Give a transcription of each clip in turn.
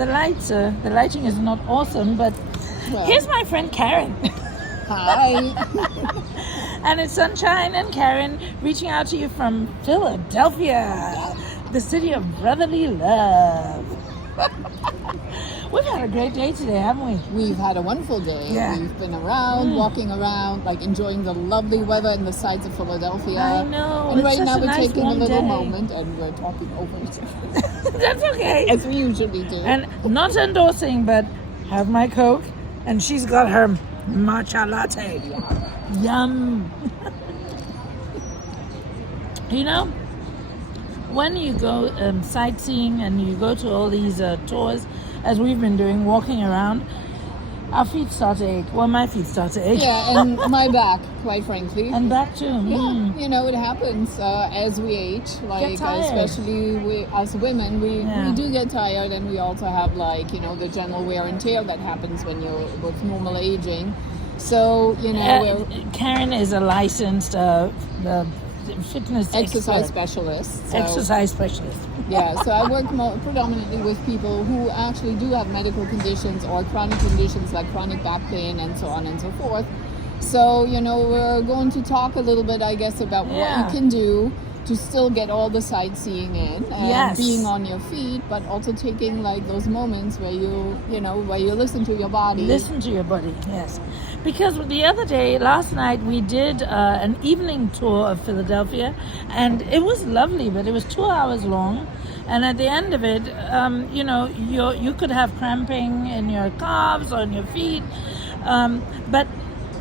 the lighting is not awesome, but here's my friend Karin. Hi. And it's Sunshine and Karin reaching out to you from Philadelphia, the city of brotherly love. We've had a great day today, haven't we? We've had a wonderful day. Yeah. We've been around, walking around, like enjoying the lovely weather and the sights of Philadelphia. I know. And it's right such now a we're nice taking a warm little day. moment and we're talking over each other. That's okay. As we usually do. And not endorsing, but have my Coke, and she's got her matcha latte. Yum. You know, when you go sightseeing and you go to all these tours, as we've been doing, walking around, our feet start to ache. Well, my feet start to ache. Yeah, and my back, quite frankly. And back too. Yeah, you know, it happens as we age. Like, especially as women, we do get tired, and we also have, like, you know, the general wear and tear that happens when you're with normal aging. So, you know, Karin is a licensed fitness exercise expert. specialist. So, Exercise specialist. yeah, so I work predominantly with people who actually do have medical conditions or chronic conditions like chronic back pain and so on and so forth. So, you know, we're going to talk a little bit, I guess, about what you can do to still get all the sightseeing in and being on your feet, but also taking like those moments where where you listen to your body. Listen to your body, yes. Because the other day, last night, we did an evening tour of Philadelphia, and it was lovely, but it was 2 hours long. And at the end of it, you could have cramping in your calves or in your feet. But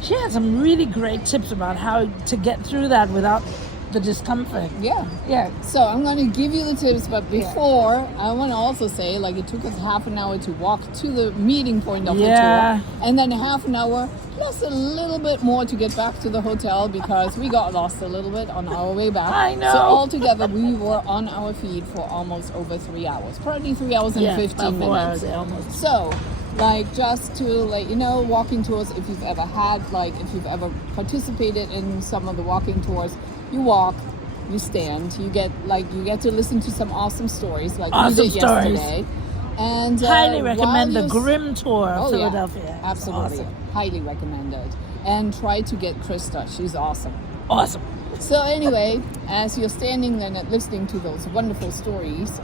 she had some really great tips about how to get through that without the discomfort. Yeah. So I'm going to give you the tips, but before, I want to also say, like, it took us half an hour to walk to the meeting point of the tour, and then half an hour plus a little bit more to get back to the hotel because we got lost a little bit on our way back. I know. So altogether, we were on our feet for almost over 3 hours, probably 3 hours and 15 minutes. 4 hours almost. So, like, just to let you know, walking tours, if you've ever participated in some of the walking tours, you walk, you stand, you get to listen to some awesome stories like we did yesterday. And highly recommend the Grim Tour of Philadelphia. Yeah, absolutely. Awesome. Highly recommended. And try to get Krista. She's awesome. Awesome. So anyway, as you're standing there and listening to those wonderful stories,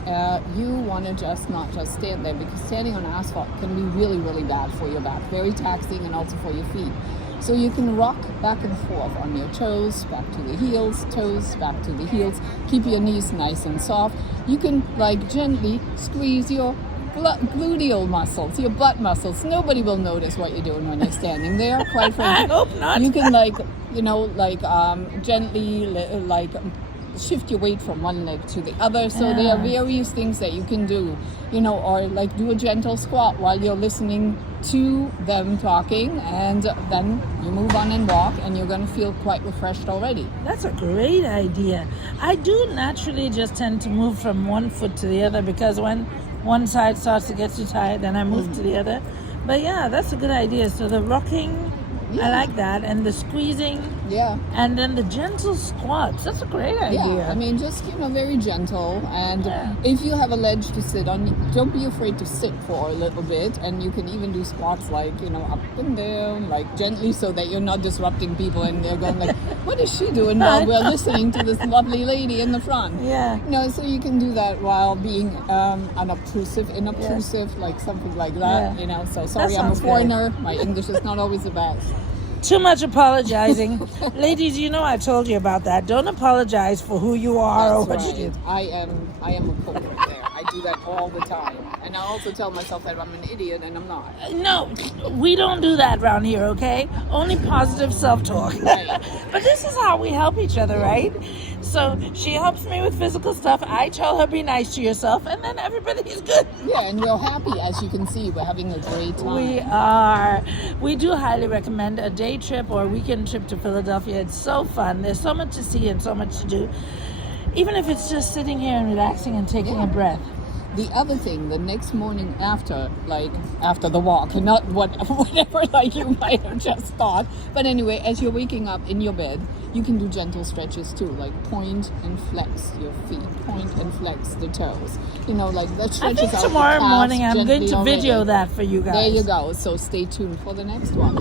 you want to not just stand there, because standing on asphalt can be really, really bad for your back. Very taxing, and also for your feet. So you can rock back and forth on your toes, back to the heels, toes, back to the heels. Keep your knees nice and soft. You can, like, gently squeeze your gluteal muscles, your butt muscles. Nobody will notice what you're doing when you're standing there, quite frankly. I hope not. You can, gently, shift your weight from one leg to the other. So there are various things that you can do, or like do a gentle squat while you're listening to them talking, and then you move on and walk, and you're going to feel quite refreshed already. That's a great idea. I do naturally just tend to move from one foot to the other, because when one side starts to get too tired, then I move to the other. But yeah, that's a good idea. So the rocking, I like that, and the squeezing, and then the gentle squats. That's a great idea. Yeah, I mean, just very gentle, and if you have a ledge to sit on, don't be afraid to sit for a little bit, and you can even do squats like up and down, like gently, so that you're not disrupting people, and they're going like, what is she doing while we're listening to this lovely lady in the front? So you can do that while being unobtrusive, inobtrusive, like something like that. So sorry, I'm a foreigner. My English is not always the best. Too much apologizing. Ladies, I've told you about that. Don't apologize for who you are or what you do. I am a coach there. I do that all the time. And I also tell myself that I'm an idiot, and I'm not. No, we don't do that around here, okay? Only positive self-talk. Right. But this is how we help each other, right? So she helps me with physical stuff. I tell her be nice to yourself, and then everybody's good. Yeah, and we're happy. As you can see, we're having a great time. We are. We do highly recommend a day trip or a weekend trip to Philadelphia. It's so fun. There's so much to see and so much to do. Even if it's just sitting here and relaxing and taking a breath. The other thing, the next morning after the walk, and not whatever like you might have just thought, but anyway, as you're waking up in your bed, you can do gentle stretches too, like point and flex your feet, point and flex the toes. You know, like the I stretches think out tomorrow the calves morning I'm going gently to video already. that for you guys. There you go. So stay tuned for the next one.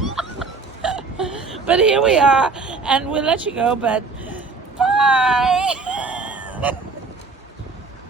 But here we are, and we'll let you go, but bye!